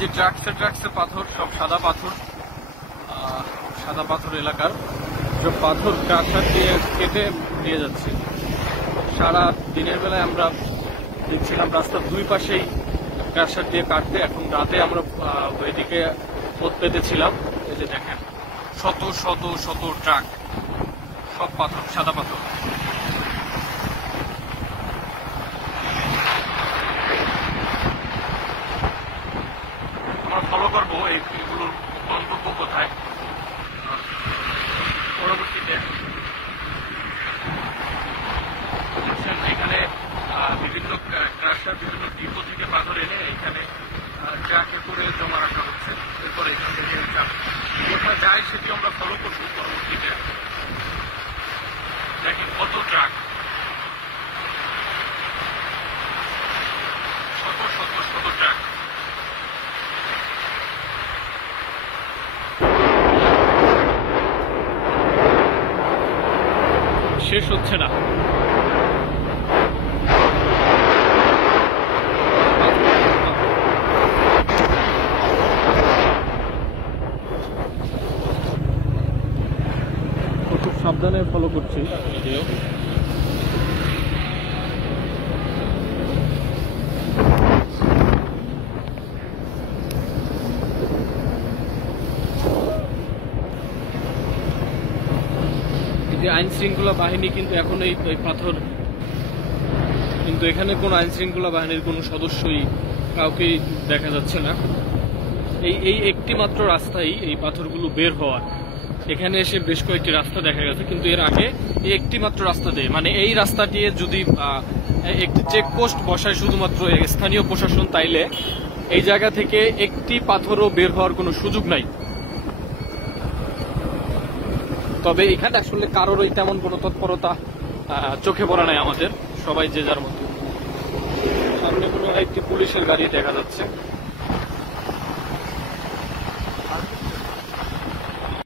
যে ট্রাকসে পাথর, সব সাদা পাথর এলাকার সব পাথর ট্রাক্টর দিয়ে কেটে দিয়ে যাচ্ছে। সারা দিনের বেলায় আমরা দেখছিলাম রাস্তার দুই পাশেই ট্রাক্টর দিয়ে কাটতে। এখন রাতে আমরা ওইদিকে পথ পেতেছিলাম। এই যে দেখেন শত শত শত ট্রাক, সব পাথর, সাদা পাথর। আমরা ফলো করবো এইগুলোর গন্তব্য কোথায় পরবর্তীতে। এখানে বিভিন্ন ট্রাক্টর বিভিন্ন ডিপো থেকে পাথর এনে এখানে ট্রাকে করে জমা রাখা হচ্ছে। এরপর এখান থেকে কোথায় যায় সেটি আমরা ফলো করবো পরবর্তীতে। দেখেন কত ট্রাক, শত শত শত ট্রাক। শেষ হচ্ছে না। খুব সাবধানে ফলো করছি ভিডিও। যে আইন শৃঙ্খলা বাহিনী কিন্তু এখন এই পাথর, কিন্তু এখানে কোন আইন শৃঙ্খলা বাহিনীর কোন সদস্যই কাউকেই দেখা যাচ্ছে না। এই একটি মাত্র রাস্তাই এই পাথরগুলো বের হওয়ার। এখানে এসে বেশ কয়েকটি রাস্তা দেখা গেছে, কিন্তু এর আগে এই একটি মাত্র রাস্তা দিয়ে, মানে এই রাস্তা দিয়ে যদি একটি চেকপোস্ট বসায় শুধুমাত্র স্থানীয় প্রশাসন, তাইলে এই জায়গা থেকে একটি পাথরও বের হওয়ার কোনো সুযোগ নাই। তবে এখানে আসলে কারোরই তেমন কোনো তৎপরতা চোখে পড়া নাই আমাদের, সবাই যে যার মতো। সামনে কোনো একটি পুলিশের গাড়ি দেখা যাচ্ছে।